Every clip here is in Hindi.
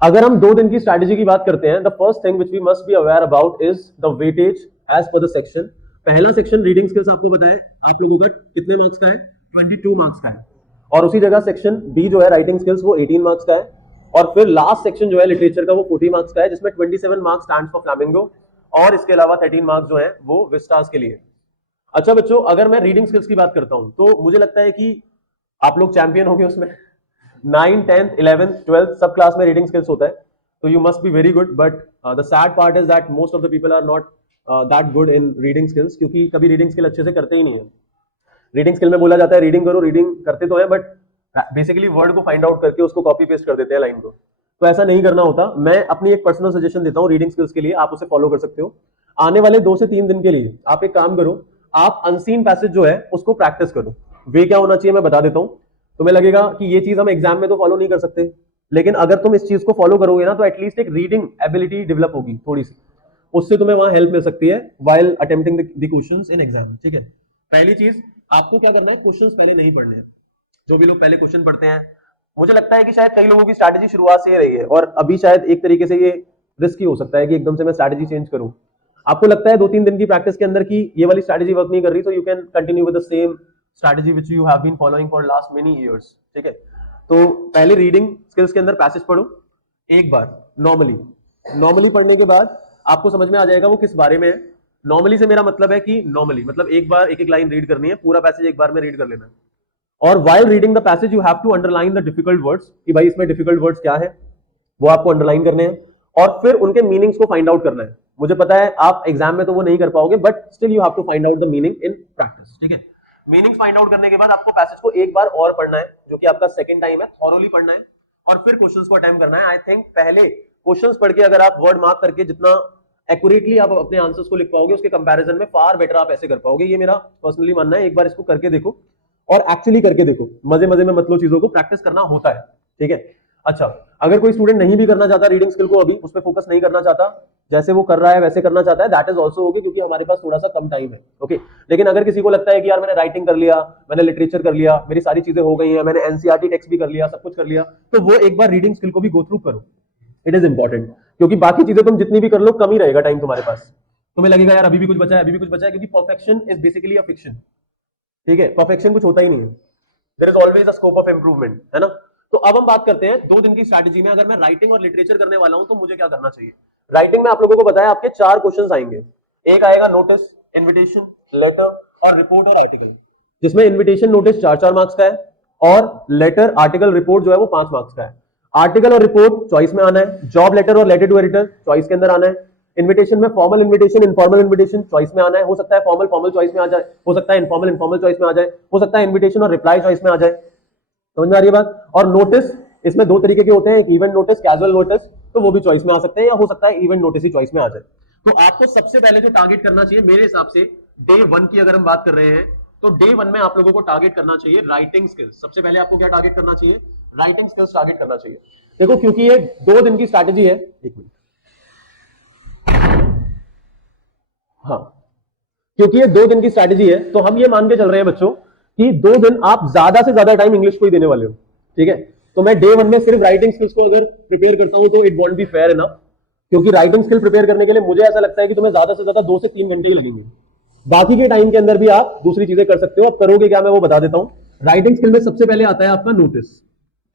अगर हम 2 दिन की स्ट्रैटेजी की बात करते हैं, the first thing which we must be aware about is the weightage as per the section. पहला सेक्शन रीडिंग स्किल्स आपको बताएं आप लोगों का कितने मार्क्स का है, 22 मार्क्स का है। और उसी जगह सेक्शन बी जो है राइटिंग स्किल्स वो 18 मार्क्स का है। और फिर लास्ट सेक्शन जो है लिटरेचर का वो 40 मार्क्स का है, जिसमें 27 मार्क्स स्टैंड्स फॉर फ्लैमिंगो और इसके अलावा 13 मार्क्स जो है वो विस्टास के लिए। अच्छा बच्चों, अगर मैं रीडिंग स्किल्स की बात करता हूं तो मुझे लगता है कि आप लोग चैंपियन होंगे उसमें। 9, 10th, 11th, 12th सब क्लास में रीडिंग स्किल्स होता है, तो you must be very good. But the sad part is that most of the people are not that good in reading skills, क्योंकि कभी रीडिंग स्किल अच्छे से करते ही नहीं है। रीडिंग स्किल में बोला जाता है रीडिंग करो, रीडिंग करते तो है बट बेसिकली वर्ड को फाइंड आउट करके उसको कॉपी पेस्ट कर देते हैं लाइन को। तो ऐसा नहीं करना होता। मैं अपनी एक पर्सनल सजेशन देता हूँ रीडिंग स्किल्स के लिए, आप उसे फॉलो कर सकते हो। आने वाले 2 से 3 दिन के लिए आप एक काम करो, आप अनसीन पैसेज जो है उसको प्रैक्टिस करो। वे क्या होना चाहिए मैं बता देता हूँ। तुम्हें लगेगा कि ये चीज हम एग्जाम में तो फॉलो नहीं कर सकते, लेकिन अगर तुम इस चीज को फॉलो करोगे ना तो एटलीस्ट एक रीडिंग एबिलिटी डेवलप होगी थोड़ी सी, उससे तुम्हें वहां हेल्प मिल सकती है while attempting the questions in exam. ठीक है, पहली चीज आपको क्या करना है, क्वेश्चंस पहले नहीं पढ़ने हैं। जो भी लोग पहले क्वेश्चन पढ़ते हैं, मुझे लगता है कि शायद कई लोगों की स्ट्रैटेजी शुरुआत से ही रही है और अभी शायद एक तरीके से ये रिस्की हो सकता है कि एकदम से मैं स्ट्रैटेजी चेंज करूं। आपको लगता है 2-3 दिन की प्रैक्टिस के अंदर की ये वाली स्ट्रैटेजी वर्क नहीं कर रही, तो you can continue with the same strategy which you have been following for last many years. ठीक है, तो पहले रीडिंग स्किल्स के अंदर पैसेज पढ़ो एक बार नॉर्मली पढ़ने के बाद आपको समझ में आ जाएगा वो किस बारे में है। नॉर्मली से मेरा मतलब है कि नॉर्मली मतलब एक बार एक एक लाइन रीड करनी है, पूरा पैसेज एक बार में रीड कर लेना है। और while reading the passage you have to underline the difficult words, कि भाई इसमें difficult words क्या है वो आपको अंडरलाइन करने हैं और फिर उनके मीनिंग्स को फाइंड आउट करना है। मुझे पता है आप एग्जाम में तो वो नहीं कर पाओगे, but still you have to find out the meaning in practice. ठीक है, मीनिंग्स फाइंड आउट करने के बाद आपको पैसेज को एक बार और पढ़ना है, जो कि आपका सेकंड टाइम है, थॉरोली पढ़ना है और फिर क्वेश्चंस को अटेम्प्ट करना है। आई थिंक पहले क्वेश्चंस पढ़ के अगर आप वर्ड मार्क करके जितना एक्यूरेटली आप अपने आंसर्स को लिख पाओगे, उसके कंपैरिजन में फार बेटर आप ऐसे कर पाओगे। ये मेरा पर्सनली मानना है। एक बार इसको करके देखो और एक्चुअली करके देखो, मजे मजे में मतलब चीजों को प्रैक्टिस करना होता है। ठीक है, अच्छा अगर कोई स्टूडेंट नहीं भी करना चाहता रीडिंग स्किल को, अभी उस पर फोकस नहीं करना चाहता, जैसे वो कर रहा है वैसे करना चाहता है, दैट इज ऑल्सो ओके, क्योंकि हमारे पास थोड़ा सा कम टाइम है। ओके, लेकिन अगर किसी को लगता है कि यार मैंने राइटिंग कर लिया, मैंने लिटरेचर कर लिया, मेरी सारी चीजें हो गई हैं, मैंने एनसीईआरटी टेक्स्ट भी कर लिया, सब कुछ कर लिया, तो वो एक बार रीडिंग स्किल को भी गो थ्रू करो। इट इज इंपॉर्टेंट, क्योंकि बाकी चीजें तुम जितनी भी कर लो कम ही रहेगा टाइम तुम्हारे पास। तुम्हें लगेगा यार अभी भी कुछ बचा है, अभी भी कुछ बचा है, क्योंकि perfection is basically a fiction. ठीक है, परफेक्शन कुछ होता ही नहीं है, there is always a scope of improvement, है ना। तो अब हम बात करते हैं 2 दिन की स्ट्रैटेजी में। अगर मैं राइटिंग और लिटरेचर करने वाला हूं तो मुझे क्या करना चाहिए। राइटिंग में आप लोगों को बताया आपके 4 क्वेश्चंस आएंगे। एक आएगा नोटिस, इनविटेशन, लेटर और रिपोर्ट और आर्टिकल, जिसमें इनविटेशन नोटिस 4-4 मार्क्स का है और लेटर आर्टिकल रिपोर्ट जो है वो 5 मार्क्स का है। आर्टिकल और रिपोर्ट चॉइस में आना है, जॉब लेटर और लेटर टू एडिटर चॉइस के अंदर आना है। इन्विटेशन में formal invitation, informal invitation choice में आना है। हो सकता है फॉर्मल चॉइस में आ जाए, हो सकता है इनफॉर्मल चॉइस में आ जाए, हो सकता है इन्विटेशन और रिप्लाई चॉइस में आ जाए। समझ में आ रही है बात। और नोटिस इसमें 2 तरीके के होते हैं, एक इवेंट नोटिस, कैजुअल नोटिस, तो वो भी चॉइस में आ सकते हैं, या हो सकता है इवेंट नोटिस ही चॉइस में आ जाए। तो आपको सबसे पहले जो टारगेट करना चाहिए मेरे हिसाब से, डे 1 की अगर हम बात कर रहे हैं तो डे 1 में आप लोगों को टारगेट करना चाहिए राइटिंग स्किल्स। सबसे पहले आपको क्या टारगेट करना चाहिए, राइटिंग स्किल्स टारगेट करना चाहिए। देखो क्योंकि ये 2 दिन की स्ट्रैटेजी है, एक मिनट, हाँ, क्योंकि ये 2 दिन की स्ट्रैटेजी है तो हम ये मान के चल रहे हैं बच्चों कि 2 दिन आप ज्यादा से ज्यादा टाइम इंग्लिश को ही देने वाले हो। ठीक है, तो मैं डे 1 में सिर्फ राइटिंग स्किल्स को अगर प्रिपेयर करता हूं तो it won't be fair enough, क्योंकि राइटिंग स्किल प्रिपेयर करने के लिए मुझे ऐसा लगता है कि तुम्हें ज्यादा से ज्यादा 2 से 3 घंटे ही लगेंगे। बाकी के टाइम के अंदर भी आप दूसरी चीजें कर सकते हो। अब करोगे क्या मैं वो बता देता हूं। राइटिंग स्किल में सबसे पहले आता है आपका नोटिस।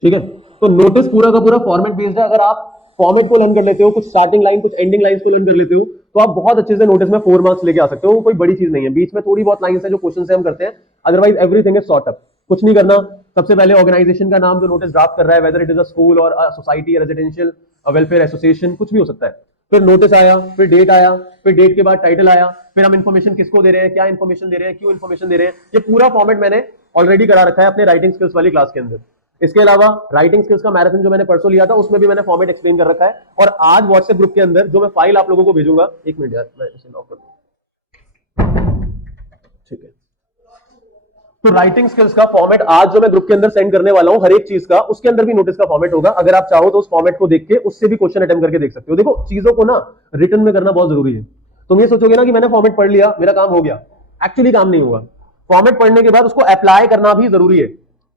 ठीक है, तो नोटिस पूरा का पूरा फॉर्मेट बेस्ड है। अगर आप फॉर्मेट को लर्न कर लेते हो, कुछ स्टार्टिंग लाइन कुछ एंडिंग लाइंस को लर्न कर लेते हो, तो आप बहुत अच्छे से नोटिस में 4 मार्क्स लेके आ सकते हो। वो कोई बड़ी चीज नहीं है, बीच में थोड़ी बहुत लाइंस है जो क्वेश्चन से हम करते हैं, otherwise everything is sort up. कुछ नहीं करना, सबसे पहले ऑर्गेनाइजेशन का नाम जो नोटिस ड्राफ्ट कर रहा है, whether it is a school और सोसाइटी, रेजिडेंशियल वेलफेयर एसोसिएशन, कुछ भी हो सकता है। फिर नोटिस आया, फिर डेट आया, फिर डेट के बाद टाइटल आया, फिर हम इन्फॉर्मेशन किसको दे रहे हैं, क्या इन्फॉर्मेशन दे रहे हैं, क्यों इन्फॉर्मेशन दे रहे हैं। ये पूरा फॉर्मेट मैंने ऑलरेडी करा रखा है अपने राइटिंग स्किल्स वाली क्लास के अंदर। इसके अलावा राइटिंग स्किल्स का मैराथन जो मैंने परसों लिया था उसमें भी मैंने फॉर्मेट एक्सप्लेन कर रखा है। और आज व्हाट्सएप ग्रुप के अंदर जो मैं फाइल आप लोगों को भेजूंगा, एक मिनट यार मैं इसे लॉक कर दूं, ठीक है। तो राइटिंग स्किल्स का फॉर्मेट आज जो मैं ग्रुप के अंदर सेंड करने वाला हूं, हर एक चीज का, उसके अंदर भी नोटिस का फॉर्मेट होगा। अगर आप चाहो तो उस फॉर्मेट को देख के उससे भी क्वेश्चन अटेम्प्ट करके देख सकते हो। देखो चीजों को ना रिटर्न में करना बहुत जरूरी है। तुम ये सोचोगे ना कि मैंने फॉर्मेट पढ़ लिया मेरा काम हो गया, एक्चुअली काम नहीं हुआ। फॉर्मेट पढ़ने के बाद उसको अप्लाई करना भी जरूरी है।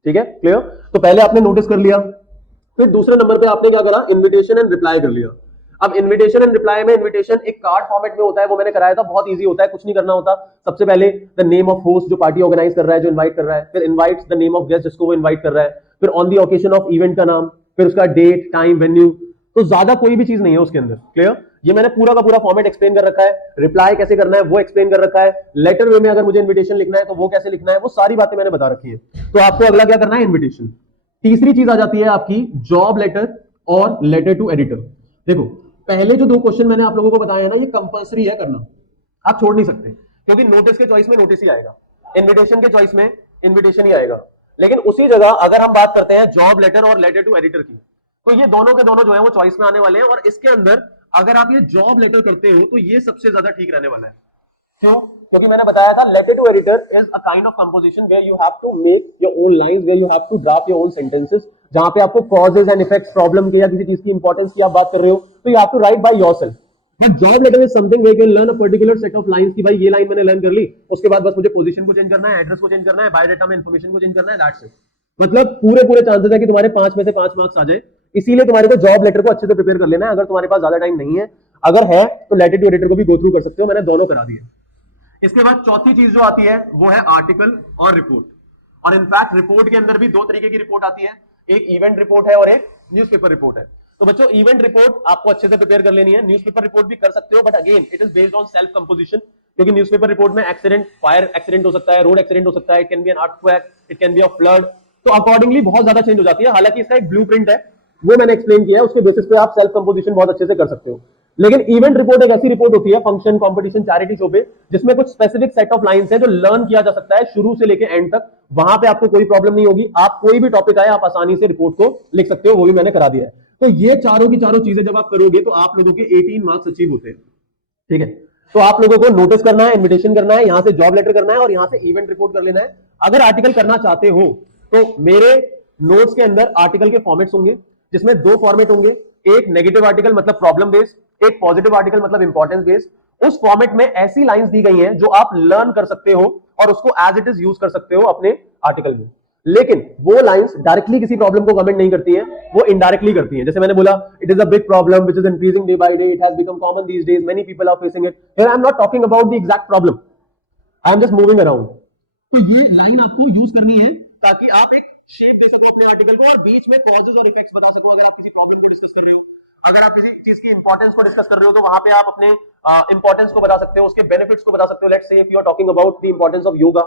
ठीक है, क्लियर। तो पहले आपने नोटिस कर लिया, फिर दूसरे नंबर पे आपने क्या करा, इन्विटेशन एंड रिप्लाई कर लिया। अब इन्विटेशन एंड रिप्लाई में इन्विटेशन एक कार्ड फॉर्मेट में होता है, वो मैंने कराया था, बहुत इजी होता है, कुछ नहीं करना होता। सबसे पहले द नेम ऑफ होस्ट जो पार्टी ऑर्गेनाइज कर रहा है, जो इनवाइट कर रहा है, फिर invites the name of guest जिसको वो इनवाइट कर रहा है, फिर on the occasion of event का नाम, फिर उसका डेट, टाइम, वेन्यू। तो ज्यादा कोई भी चीज नहीं है उसके अंदर। क्लियर? ये मैंने पूरा का पूरा फॉर्मेट एक्सप्लेन कर रखा है। रिप्लाई कैसे करना है वो एक्सप्लेन कर रखा है। लेटर वे में अगर मुझे इन्विटेशन लिखना है तो वो कैसे लिखना है, वो सारी बातें मैंने बता रखी है। तो आपको अगला क्या करना है, इन्विटेशन। तीसरी चीज आ जाती है आपकी जॉब लेटर और लेटर टू एडिटर। देखो पहले जो दो क्वेश्चन मैंने आप लोगों को बताया है ना, ये कंपलसरी है करना, आप छोड़ नहीं सकते, क्योंकि नोटिस के चॉइस में नोटिस ही आएगा, इन्विटेशन के चॉइस में इन्विटेशन ही आएगा। लेकिन उसी जगह अगर हम बात करते हैं जॉब लेटर और लेटर टू एडिटर की, तो ये दोनों के दोनों जो है वो चॉइस में आने वाले हैं। और इसके अंदर अगर आप ये जॉब लेटर करते हो तो ये सबसे ज्यादा ठीक रहने वाला है। क्यों? क्योंकि मैंने बताया था letter to editor is a kind of composition where you have to make your own lines, where you have to draft your own sentences, जहां पे आपको कॉजेज एंड इफेक्ट्स, प्रॉब्लम के या किसी चीज की इंपॉर्टेंस की आप बात कर रहे हो, तो you have to write by yourself. But job letter is something where you can learn a particular set of lines, कि भाई ये लाइन मैंने लर्न कर ली, उसके बाद बस मुझे पोजीशन को चेंज करना है, एड्रेस को चेंज करना है, बायोडाटा में इंफॉर्मेशन को चेंज करना है, दैट्स इट। मतलब पूरे चांसेस है कि तुम्हारे 5 में से 5 मार्क्स आ जाए। इसीलिए तुम्हारे को जॉब लेटर को अच्छे से प्रिपेयर कर लेना है। अगर तुम्हारे पास ज्यादा टाइम नहीं है, अगर है तो लेटर टू एडिटर को भी गो थ्रू कर सकते हो, मैंने दोनों करा दिए। इसके बाद चौथी चीज जो आती है वो है आर्टिकल और रिपोर्ट। और इनफैक्ट रिपोर्ट के अंदर भी दो तरीके की रिपोर्ट आती है, एक इवेंट रिपोर्ट है और एक न्यूज़पेपर रिपोर्ट है। तो बच्चों इवेंट रिपोर्ट आपको अच्छे से प्रिपेयर कर लेनी है, न्यूज़पेपर रिपोर्ट भी कर सकते हो, but again it is based on self composition, क्योंकि न्यूज़पेपर रिपोर्ट में एक्सीडेंट, फायर एक्सीडेंट हो सकता है, रोड एक्सीडेंट हो सकता है, it can be an earthquake, it can be a flood, तो अकॉर्डिंगली बहुत ज्यादा चेंज हो जाती है। हालांकि इसका एक ब्लूप्रिंट है, वो मैंने एक्सप्लेन किया है, उसके बेसिस पे आप सेल्फ कंपोजिशन बहुत अच्छे से कर सकते हो। लेकिन इवेंट रिपोर्ट एक ऐसी रिपोर्ट होती है, फंक्शन, कंपटीशन, चैरिटी शो पे, जिसमें कुछ स्पेसिफिक सेट ऑफ लाइंस है जो लर्न किया जा सकता है शुरू से लेके एंड तक। वहां पे आपको कोई प्रॉब्लम नहीं होगी, आप कोई भी टॉपिक आए आप आसानी से रिपोर्ट को लिख सकते हो, वो भी मैंने करा दिया है। तो ये चारों की चारों चीजें जब आप करोगे तो आप लोगों के 18 मार्क्स अचीव होते हैं। ठीक है, तो आप लोगों को नोटिस करना है, इन्विटेशन करना है, यहां से जॉब लेटर करना है और यहां से इवेंट रिपोर्ट कर लेना है। अगर आर्टिकल करना चाहते हो तो मेरे नोट्स के अंदर आर्टिकल के फॉर्मेट्स होंगे, जिसमें दो फॉर्मेट होंगे, एक नेगेटिव आर्टिकल मतलब प्रॉब्लम बेस्ड, एक पॉजिटिव आर्टिकल मतलब इंपॉर्टेंस बेस्ड। उस फॉर्मेट में ऐसी लाइंस दी गई हैं जो आप लर्न कर सकते हो और उसको एज इट इज यूज कर सकते हो अपने आर्टिकल में। लेकिन वो लाइंस डायरेक्टली किसी प्रॉब्लम को कमेंट नहीं करती हैं, वो इनडायरेक्टली करती हैं। जैसे मैंने बोला, it is a big problem which is increasing day by day, it has become common these days, many people are facing it, here I am not talking about the exact problem, I am just moving around. तो ये लाइन आपको यूज करनी है ताकि आप एक शेप दे सको अपने आर्टिकल को और बीच में कॉजेस और इफेक्ट्स बता सको। अगर आप किसी प्रॉब्लम को डिस्कस कर रहे हो, अगर आप किसी चीज की इंपॉर्टेंस को डिस्कस कर रहे हो, तो वहां पे आप अपने इंपॉर्टेंस को बता सकते हो, उसके बेनिफिट्स को बता सकते हो। Let's say if you are talking about the importance of yoga,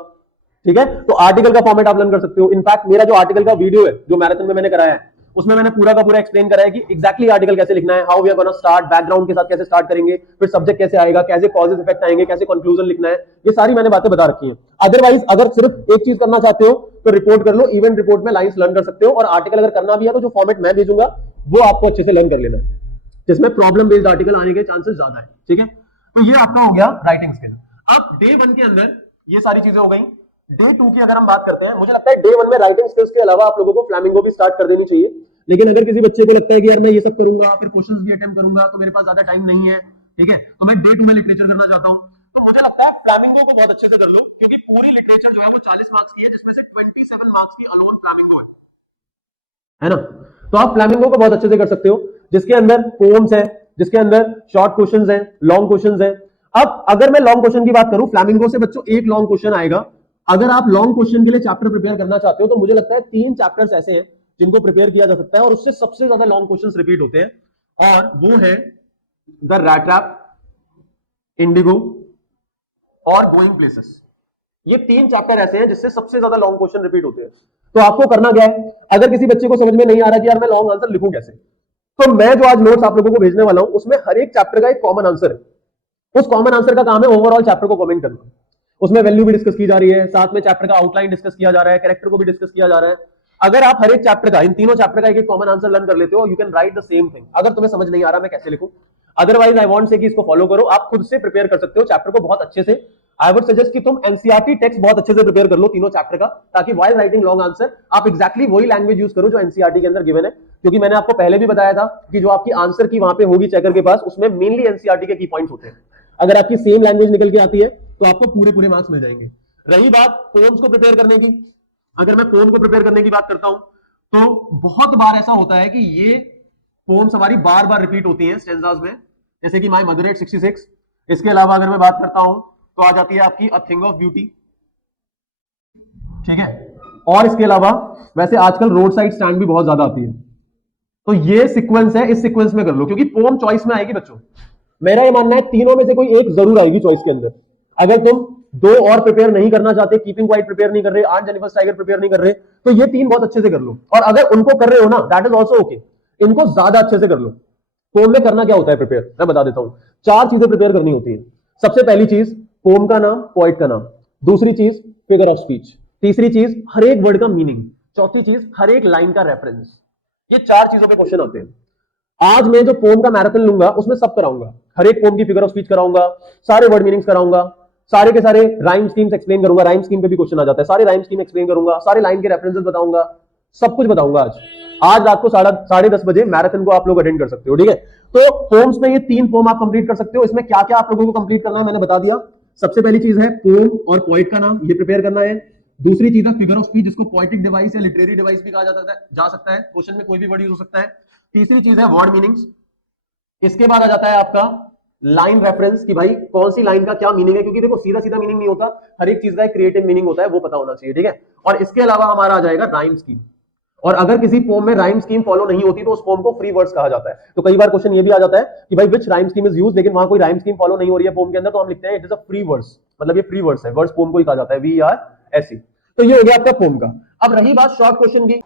ठीक है, तो आर्टिकल का फॉर्मेट आप लर्न कर सकते हो। इनफैक्ट मेरा जो आर्टिकल का वीडियो है जो मैराथन में मैंने कराया है, उसमें मैंने पूरा का पूरा एक्सप्लेन करा है कि एग्जैक्टली आर्टिकल कैसे लिखना है, how we are gonna start, background के साथ कैसे स्टार्ट करेंगे, फिर सब्जेक्ट कैसे आएगा, कैसे कॉजेस इफेक्ट आएंगे, कैसे कंक्लूजन लिखना है, ये सारी मैंने बातें बता रखी हैं। अदरवाइज अगर सिर्फ एक चीज करना चाहते हो तो रिपोर्ट कर लो, इवेंट रिपोर्ट में लाइंस लर्न कर सकते हो, और आर्टिकल अगर करना भी है तो जो फॉर्मेट मैं भेजूंगा वो आपको अच्छे से लर्न कर लेना है, जिसमें प्रॉब्लम बेस्ड आर्टिकल आने के चांसेस ज्यादा है। ठीक है, तो ये आपका हो गया राइटिंग स्किल। अब डे 1 के अंदर ये सारी चीजें हो गई। डे 2 की अगर हम बात करते हैं, मुझे लगता है डे 1 में राइटिंग स्किल्स के अलावा आप लोगों को फ्लैमिंगो भी स्टार्ट कर देनी चाहिए। लेकिन अगर किसी बच्चे को लगता है कि यार मैं ये सब करूंगा, फिर क्वेश्चंस भी अटेम्प्ट करूंगा, तो मेरे पास ज्यादा टाइम नहीं है, ठीक है, तो मैं डे 2 में लिटरेचर करना चाहता हूं, तो मुझे लगता है फ्लैमिंगो को बहुत अच्छे से कर लो, क्योंकक्योंकि पूरी लिटरेचर जो है वो 40 मार्क्स की है, जिसमें से 27 मार्क्स की अलोन फ्लैमिंगो है ना। तो आप फ्लैमिंगो को बहुत अच्छे से कर सकते हो, जिसके अंदर पोएम्स है, जिसके अंदर शॉर्ट क्वेश्चंस हैं, लॉन्ग क्वेश्चंस हैं। अब अगर मैं लॉन्ग क्वेश्चन की बात करूं, फ्लैमिंगो से बच्चों एक लॉन्ग क्वेश्चन आएगा। अगर आप लॉन्ग क्वेश्चन के लिए चैप्टर प्रिपेयर करना चाहते हो, तो मुझे लगता है 3 चैप्टर्स ऐसे हैं जिनको प्रिपेयर किया जा सकता है, और उससे सबसे ज्यादा लॉन्ग क्वेश्चंस रिपीट होते हैं, और वो है द रैट ट्रैप, इंडिगो और गोइंग प्लेसेस। ये 3 चैप्टर ऐसे हैं जिससे सबसे ज्यादा लॉन्ग क्वेश्चन रिपीट होते हैं। तो आपको करना क्या है, अगर किसी बच्चे को समझ में नहीं आ रहा कि यार मैं लॉन्ग आंसर लिखूं कैसे, तो मैं जो आज नोट्स आप लोगों को भेजने वाला हूं, उसमें हर एक चैप्टर का एक कॉमन आंसर है। उस कॉमन आंसर का काम है ओवरऑल चैप्टर को कमेंट करना। उसमें वैल्यू भी डिस्कस की जा रही है, साथ में चैप्टर का आउटलाइन डिस्कस किया जा रहा है, कैरेक्टर को भी डिस्कस किया जा रहा है। अगर आप हर एक चैप्टर का, इन तीनों चैप्टर का एक कॉमन आंसर लर्न कर लेते हो, you can write the same thing. अगर तुम्हें समझ नहीं आ रहा मैं कैसे लिखूं, अदरवाइज आई वांट से कि इसको फॉलो करो, आप खुद से प्रिपेयर कर सकते हो चैप्टर को बहुत अच्छे से। आई वुड सजेस्ट कि तुम एनसीईआरटी टेक्स्ट बहुत अच्छे से प्रिपेयर कर लो तीनों चैप्टर का, ताकि व्हाइल राइटिंग लॉन्ग आंसर आप एग्जैक्टली वही लैंग्वेज यूज करो जो एनसीईआरटी के अंदर गिवन है। क्योंकि मैंने आपको पहले भी बताया था कि जो आपकी आंसर की वहां पे होगी चेकर के पास, उसमें मेनली एनसीईआरटी के की पॉइंट्स होते हैं। अगर आपकी सेम लैंग्वेज निकल के आती है तो आपको पूरे मार्क्स मिल जाएंगे। रही बात पोएम्स को प्रिपेयर करने की, अगर मैं पोएम को प्रिपेयर करने की बात करता हूं, तो बहुत बार ऐसा होता है कि ये पोम्स हमारी बार बार रिपीट होती हैं स्टेंजास में, जैसे कि माय मदर एट 66। इसके अलावा अगर मैं बात करता हूं तो आ जाती है आपकी अ थिंग ऑफ ब्यूटी, ठीक है। और इसके अलावा वैसे आजकल रोड साइड स्टैंड भी बहुत ज्यादा आती है। तो ये सीक्वेंस है, इस सीक्वेंस में कर लो, क्योंकि पोम चॉइस में आएगी बच्चों। मेरा ये मानना है तीनों में से कोई एक जरूर आएगी चॉइस के अंदर। अगर तुम दो और प्रिपेयर नहीं करना चाहते, कीपिंग क्वाइट प्रिपेयर नहीं कर रहे, आर्ट जेनिफर टाइगर प्रिपेयर नहीं कर रहे, तो ये तीन बहुत अच्छे से कर लो। और अगर उनको कर रहे हो ना, दैट इज ऑल्सो ओके, इनको ज्यादा अच्छे से कर लो। पोम में करना क्या होता है प्रिपेयर, मैं बता देता हूं। चार चीजें प्रिपेयर करनी होती है। सबसे पहली चीज पोम का नाम, पोइट का नाम। दूसरी चीज फिगर ऑफ स्पीच। तीसरी चीज हर एक वर्ड का मीनिंग। चौथी चीज हर एक लाइन का रेफरेंस। ये चार चीजों पे क्वेश्चन आते हैं। आज मैं जो पोम का मैराथन लूंगा उसमें सब कराऊंगा, हर एक पोम की फिगर ऑफ स्पीच कराऊंगा, सारे वर्ड मीनिंग्स कराऊंगा, सारे के सारे राइम स्कीम्स एक्सप्लेन करूंगा। राइम स्कीम पे भी क्वेश्चन आ जाता है, सारे राइम स्कीम एक्सप्लेन करूंगा, सारे लाइन के रेफरेंसेस बताऊंगा, सब कुछ बताऊंगा आज रात को 10:30 बजे मैराथन को आप लोग अटेंड कर सकते हो, ठीक है। तो पोम्स में ये तीन पोम आप कंप्लीट कर सकते हो। इसमें क्या क्या आप लोगों को कंप्लीट करना है मैंने बता दिया। सबसे पहली चीज है पोम और पोइट का नाम, ये प्रिपेयर करना है। दूसरी चीज है फिगर ऑफ स्पीच, जिसको पोएटिक डिवाइस या लिटरेरी डिवाइस भी कहा जा सकता है, क्वेश्चन में कोई भी वर्ड यूज हो सकता है। तीसरी चीज है वर्ड मीनिंग्स। इसके बाद आ जाता है आपका लाइन रेफरेंस, कि भाई कौन सी लाइन का क्या मीनिंग है, क्योंकि देखो सीधा सीधा मीनिंग नहीं होता, हर एक चीज का एक क्रिएटिव मीनिंग होता है, वो पता होना चाहिए, ठीक है। और इसके अलावा हमारा आ जाएगा राइम स्कीम। और अगर किसी पोम में राइम स्कीम फॉलो नहीं होती तो उस पोम को फ्री वर्ड्स कहा जाता है। तो कई बार क्वेश्चन ये भी आ जाता है कि भाई विच राइम स्कीम इज यूज्ड, लेकिन वहां कोई राइम स्कीम फॉलो नहीं हो रही है पोम के अंदर, तो हम लिखते हैं it is a free words, मतलब ये फ्री वर्ड्स है, वर्ड्स पोम को ही कहा जाता है, VERS। तो ये हो गया आपका पोम का। अब रही बात शॉर्ट क्वेश्चन की,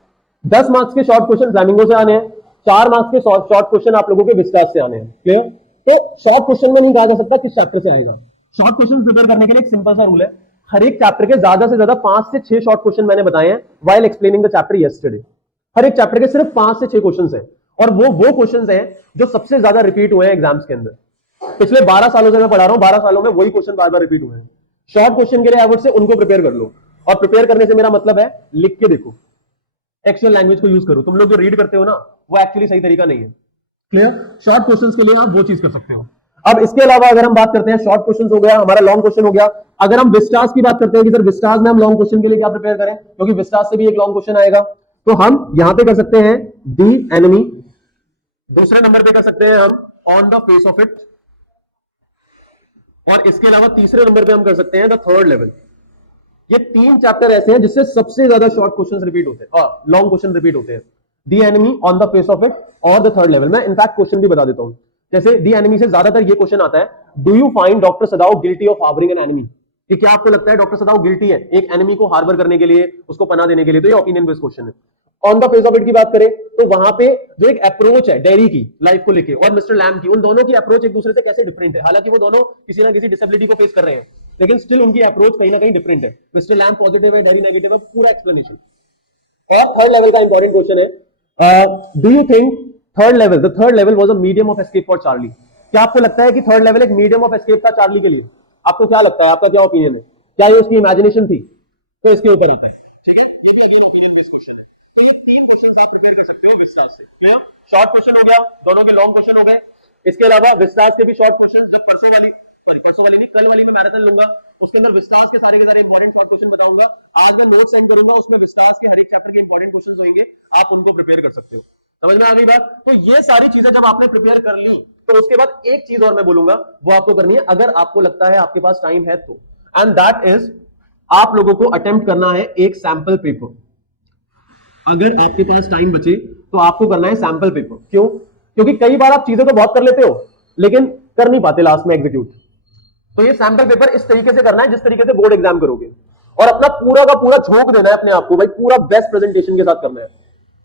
10 मार्क्स के शॉर्ट क्वेश्चन फ्लैमिंगो से आने हैं, 4 मार्क्स के शॉर्ट क्वेश्चन आप लोगों के विस्टास से आने हैं, क्लियर। तो शॉर्ट क्वेश्चन में नहीं कहा जा सकता किस चैप्टर से आएगा। शॉर्ट क्वेश्चन प्रिपेयर करने के लिए एक सिंपल सा रूल है, हर एक चैप्टर के ज्यादा से ज्यादा 5 से 6 शॉर्ट क्वेश्चन मैंने बताए हैं while explaining the chapter yesterday. हर एक चैप्टर के सिर्फ 5 से 6 क्वेश्चंस हैं, और वो क्वेश्चंस हैं जो सबसे ज्यादा रिपीट हुए हैं एग्जाम्स के अंदर। पिछले 12 सालों से मैं पढ़ा रहा हूं, 12 सालों में वही क्वेश्चन बार बार रिपीट हुए हैं। शॉर्ट क्वेश्चन के लिए एवर्ड से उनको प्रिपेयर कर लो, और प्रिपेयर करने से मेरा मतलब है लिख के देखो, एक्चुअल लैंग्वेज को यूज करो। तुम लोग जो रीड करते हो ना, वो एक्चुअली सही तरीका नहीं है, क्लियर। शॉर्ट क्वेश्चंस के लिए आप वो चीज कर सकते हो। अब इसके अलावा अगर हम बात करते हैं, शॉर्ट क्वेश्चन हो गया, हमारा लॉन्ग क्वेश्चन हो गया। अगर हम विस्टास की बात करते हैं कि सर विस्टास में हम लॉन्ग क्वेश्चन के लिए क्या प्रिपेयर करें, क्योंकि विस्टास से भी एक लॉन्ग क्वेश्चन आएगा, तो हम यहां पे कर सकते हैं दी एनिमी। दूसरे नंबर पे कर सकते हैं हम on the face of it, और इसके अलावा तीसरे नंबर पे हम कर सकते हैं द थर्ड लेवल। ये तीन चैप्टर ऐसे हैं जिससे सबसे ज्यादा शॉर्ट क्वेश्चंस रिपीट होते हैं और लॉन्ग क्वेश्चन रिपीट होते हैं, दी enemy, on the face of it और द थर्ड लेवल। मैं इनफैक्ट क्वेश्चन भी बता देता हूं, जैसे दी एनिमी से ज्यादातर ये क्वेश्चन आता है, do you find doctor Sadao guilty of harbouring an enemy, कि क्या आपको लगता है डॉक्टर सदाओ गिल्टी है एक एनिमी को हार्बर करने के लिए, उसको पनाह देने के लिए। तो ये ओपिनियन बेस्ड क्वेश्चन है। On the face of it की बात करें तो वहां पे जो एक अप्रोच है डेरी की लाइफ को लेके और मिस्टर लैम की, उन दोनों की अप्रोच एक दूसरे से कैसे डिफरेंट है। हालांकि वो दोनों किसी ना किसी डिसेबिलिटी को फेस कर रहे हैं, लेकिन स्टिल उनकी अप्रोच कहीं ना कहीं डिफरेंट है। मिस्टर लैम पॉजिटिव है, डेरी नेगेटिव है, पूरा एक्सप्लेनेशन। और थर्ड लेवल का इंपॉर्टेंट क्वेश्चन है, do you think the third level was a medium of escape for Charlie. क्या आपको लगता है कि थर्ड लेवल एक मीडियम ऑफ एस्केप था चार्ली के लिए? आपको क्या लगता है, आपका क्या ओपिनियन है? क्या ये उसकी इमेजिनेशन थी? तो इसके ऊपर होता है, ठीक है। ये भी अगला ओपिनियन बेस्ड क्वेश्चन है। तो ये तीन क्वेश्चंस आप प्रिपेयर कर सकते हो विस्तास से, क्लियर। शॉर्ट क्वेश्चन हो गया, दोनों के लॉन्ग क्वेश्चन हो गए। इसके अलावा विस्तास के भी शॉर्ट क्वेश्चन, जब परसों वाली नहीं, कल वाली मैं मैराथन लूंगा, उसके अंदर विस्तास के सारे इंपॉर्टेंट शॉर्ट क्वेश्चन बताऊंगा। आज मैं नोट सेंड करूंगा, उसमें विस्तास के हर एक चैप्टर के इंपॉर्टेंट क्वेश्चंस होंगे, आप उनको प्रिपेयर कर सकते हो। समझ में आ गई बात? तो ये सारी चीजें जब आपने प्रिपेयर कर ली, तो उसके बाद एक चीज और मैं बोलूंगा, वो आपको करनी है, अगर आपको लगता है आपके पास टाइम है तो, एंड दैट इज आप लोगों को अटेम्प्ट करना है एक सैंपल पेपर। अगर आपके पास टाइम बचे तो आपको करना है सैंपल पेपर। क्यों? क्योंकि कई बार आप चीजें तो बहुत कर लेते हो लेकिन कर नहीं पाते लास्ट में एग्जीक्यूट। तो ये सैंपल पेपर इस तरीके से करना है जिस तरीके से बोर्ड एग्जाम करोगे, और अपना पूरा का पूरा झोंक देना है अपने आप को, भाई पूरा बेस्ट प्रेजेंटेशन के साथ करना है।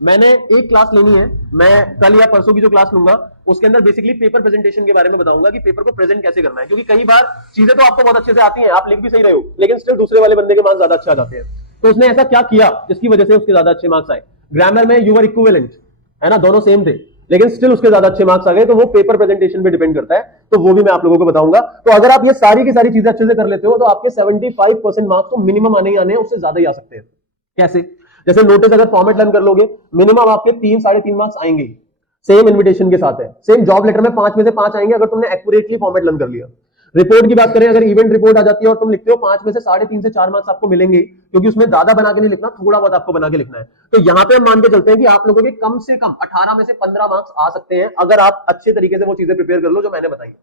मैंने एक क्लास लेनी है, मैं कल या परसों की जो क्लास लूंगा उसके अंदर बेसिकली पेपर प्रेजेंटेशन के बारे में बताऊंगा कि पेपर को प्रेजेंट कैसे करना है। क्योंकि कई बार चीजें तो आपको बहुत अच्छे से आती हैं, आप लिख भी सही रहे हो, लेकिन स्टिल दूसरे वाले बंदे के मार्क्स ज्यादा अच्छे आ जाते हैं। तो उसने ऐसा क्या किया जिसकी वजह से उसके ज्यादा अच्छे मार्क्स आए? ग्रामर में यू आर इक्विवेलेंट है ना, दोनों सेम थे, लेकिन स्टिल उसके ज्यादा अच्छे मार्क्स आ गए। तो वो पेपर प्रेजेंटेशन पे डिपेंड करता है, तो वो भी मैं आप लोगों को बताऊंगा। तो अगर आप ये सारी की सारी चीजें अच्छे से कर लेते हो तो आपके 75% मार्क्स तो मिनिमम आने ही आने हैं, उससे ज्यादा ही आ सकते हैं। कैसे? जैसे नोटिस अगर फॉर्मेट लर्न कर लोगे, मिनिमम आपके 3-3.5 मार्क्स आएंगे, सेम इन्विटेशन के साथ है। सेम जॉब लेटर में 5 में से 5 आएंगे अगर तुमने एक्यूरेटली फॉर्मेट लर्न कर लिया। रिपोर्ट की बात करें, अगर इवेंट रिपोर्ट आ जाती है और तुम लिखते हो 5 में से 3.5 से 4 मार्क्स आपको मिलेंगे, क्योंकि उसमें ज्यादा बना के नहीं लिखना, थोड़ा बहुत आपको बना के लिखना है। तो यहाँ पे हम मान के चलते हैं कि आप लोगों के कम से कम 18 में से 15 मार्क्स आ सकते हैं, अगर आप अच्छे तरीके से वो चीजें प्रिपेयर कर लो जो मैंने बताई।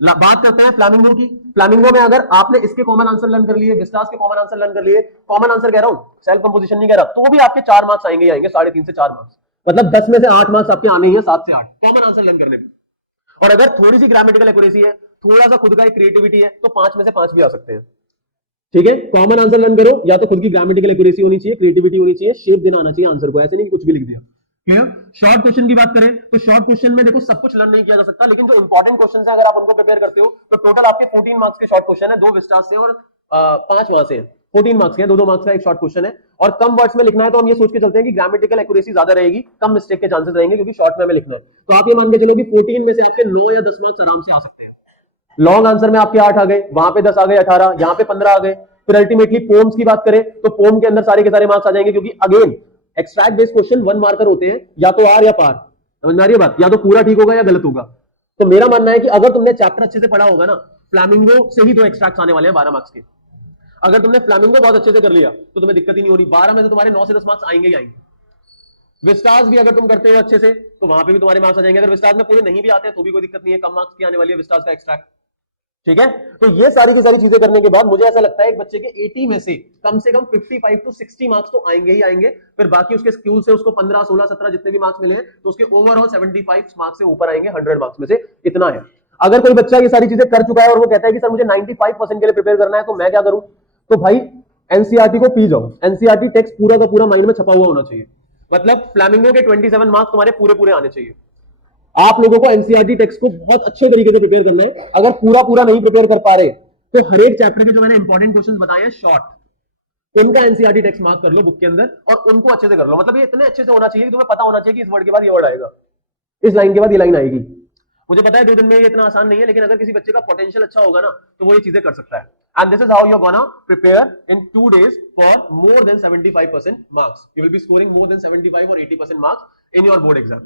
बात करते हैं फ्लैमिंगो की। फ्लैमिंगो में अगर आपने इसके कॉमन आंसर लर्न कर लिए, विस्टास के कॉमन आंसर लर्न कर लिए, कॉमन आंसर कह रहा हूं, सेल्फ कंपोजिशन नहीं कह रहा, तो भी आपके 4 मार्क्स आएंगे, आएंगे 3.5 से 4 मार्क्स, मतलब 10 में से 8 मार्क्स आपके आने ही है, 7 से 8 कॉमन आंसर लर्न करने पे। और अगर थोड़ी सी ग्रामेटिकल एक्यूरेसी है, थोड़ा सा खुद का एक क्रिएटिविटी है, तो 5 में से 5 भी आ सकते हैं। ठीक है, कॉमन आंसर लर्न करो, या तो खुद की ग्रामेटिकल एक्यूरेसी होनी चाहिए, क्रिएटिविटी होनी चाहिए, शेप देना आना चाहिए आंसर को, ऐसे नहीं कि कुछ भी लिख दिया। क्लियर? शॉर्ट क्वेश्चन की बात करें तो शॉर्ट क्वेश्चन में देखो सब कुछ लर्न नहीं किया जा सकता, लेकिन जो इंपॉर्टेंट क्वेश्चन है अगर आप उनको प्रिपेयर करते हो तो टोटल आपके 14 मार्क्स के शॉर्ट क्वेश्चन है, 2 विस्टास से और 5 वहां से, 14 मार्क्स के 2-2 मार्क्स का एक शॉर्ट क्वेश्चन है। और कम वर्ड्स में लिखना है तो हम ये सोच के चलते हैं कि ग्रामेटिकल एक्यूरेसी ज्यादा रहेगी, कम मिस्टेक के चांसेस रहेंगे, क्योंकि शॉर्ट में हमें लिखना है। तो आप ये मान के चलो कि 14 में से आपके 9 या 10 मार्क्स आराम से आ सकते हैं। लॉन्ग आंसर में आपके 8 आ गए, वहां पे 10 आ गए, 18, यहाँ पे 15 आ गए। फिर अल्टीमेटली पोम्स की बात करें तो पोम के अंदर सारे के सारे मार्क्स आ जाएंगे, क्योंकि again extract based question 1 marker होते हैं, या तो आर या पार, समझ में आ रही है बात, या तो पूरा ठीक होगा या गलत होगा। तो मेरा मानना है कि अगर तुमने चैप्टर अच्छे से पढ़ा होगा ना, फ्लैमिंगो से ही 2 एक्सट्रैक्ट्स आने वाले हैं 12 मार्क्स के। अगर तुमने फ्लैमिंगो बहुत अच्छे से कर लिया तो तुम्हें दिक्कत ही नहीं होनी, 12 में से तुम्हारे 9 से 10 मार्क्स आएंगे ही आएंगे। विस्टास भी अगर तुम करते हो अच्छे से तो वहां पे भी तुम्हारे मार्क्स आ जाएंगे, अगर विस्टास में पूरे नहीं भी आते तो भी कोई दिक्कत नहीं है, कम मार्क्स की आने वाली है विस्टास का एक्सट्रैक्ट। ठीक है, तो ये सारी की सारी चीजें करने के बाद मुझे ऐसा लगता है एक बच्चे के 80 में से कम 55 to 60 मार्क्स तो आएंगे ही आएंगे। फिर बाकी उसके स्किल से उसको 15, 16, 17 जितने भी मार्क्स मिले हैं तो उसके ओवरऑल 75 मार्क्स से ऊपर आएंगे 100 मार्क्स में से, इतना है। अगर कोई बच्चा ये सारी चीजें कर चुका है और वो कहता है कि सर मुझे 95% के लिए प्रिपेयर करना है, तो मैं क्या करूं? तो भाई एनसीईआरटी को पी जाओ, एनसीईआरटी टेक्स्ट पूरा का पूरा माइंड में छपा हुआ होना चाहिए, मतलब फ्लैमिंगो के 27 मार्क्स तुम्हारे पूरे पूरे आने चाहिए। आप लोगों को एनसीईआरटी टेक्स्ट को बहुत अच्छे तरीके से प्रिपेयर करना है। अगर पूरा पूरा नहीं प्रिपेयर कर पा रहे तो हर एक चैप्टर के जो मैंने इंपॉर्टेंट क्वेश्चंस बताए हैं शॉर्ट, उनका एनसीईआरटी टेक्स्ट मार्क कर लो बुक के अंदर और उनको अच्छे से कर लो। मतलब ये इतने अच्छे से होना चाहिए कि तुम्हें पता होना चाहिए कि इस वर्ड के बाद ये वर्ड आएगा, इस लाइन के बाद ये लाइन आएगी। मुझे पता है 2 दिन में ये इतना आसान नहीं है, लेकिन अगर किसी बच्चे का पोटेंशियल अच्छा होगा ना तो वो ये चीजें कर सकता है। And this is how you are gonna prepare in 2 days for more than 75% marks. You will be scoring more than 75 or 80% marks in your board exam.